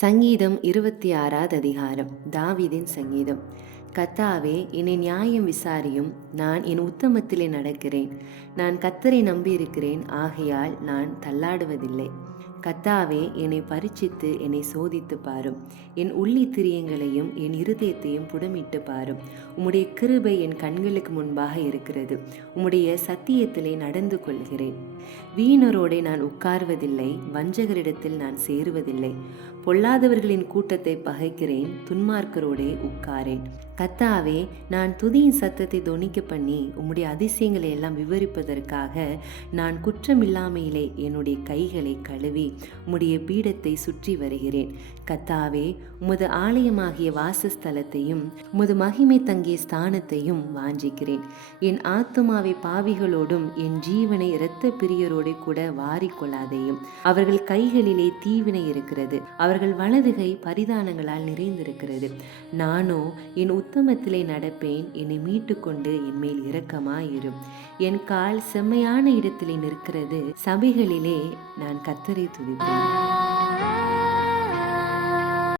சங்கீதம் இருபத்தி ஆறாவது அதிகாரம் தாவிதின் சங்கீதம். கத்தாவே என்னை நியாயம் விசாரியும் நான் என் உத்தமத்திலே நடக்கிறேன். நான் கத்தரை நம்பியிருக்கிறேன் ஆகையால் நான் தள்ளாடுவதில்லை. கத்தாவே என்னை பரிச்சித்து என்னை சோதித்து பாரும். என் உள்ளி திரியங்களையும் என் இருதயத்தையும் புடமிட்டு பாரும். உம்முடைய கிருபை என் கண்களுக்கு முன்பாக இருக்கிறது. உம்முடைய சத்தியத்திலே நடந்து கொள்கிறேன். வீணரோடே நான் உட்கார்வதில்லை வஞ்சகரிடத்தில் நான் சேருவதில்லை. பொல்லாதவர்களின் கூட்டத்தை பகைக்கிறேன் துன்மார்க்கரோடே உட்காரேன். கத்தாவே நான் துதியின் சத்தத்தை தொனிக்க பண்ணி உம்முடைய அதிசயங்களை எல்லாம் விவரிப்பதற்காக நான் குற்றமில்லாமையிலே என்னுடைய கைகளை கழுவி உம்முடைய பீடத்தை சுற்றி வருகிறேன். கத்தாவே உமது ஆலயமாகிய வாசஸ்தலத்தையும் உமது மகிமை தங்கிய ஸ்தானத்தையும் வாஞ்சிக்கிறேன். என் ஆத்துமாவை பாவிகளோடும் என் ஜீவனை இரத்த பிரியரோடு கூட வாரிக்கொள்ளாதேயும். அவர்கள் கைகளிலே தீவினை இருக்கிறது. அவர்கள் வலதுகை பரிதானங்களால் நிறைந்திருக்கிறது. நானோ என் உத்தமத்திலே நடப்பேன். என்னை மீட்டுக்கொண்டு என் மேல் இரக்கமாயிரும் என் கால் செம்மையான இடத்திலே நிற்கிறது. சபைகளிலே நான் கத்தரை துதிப்பேன்.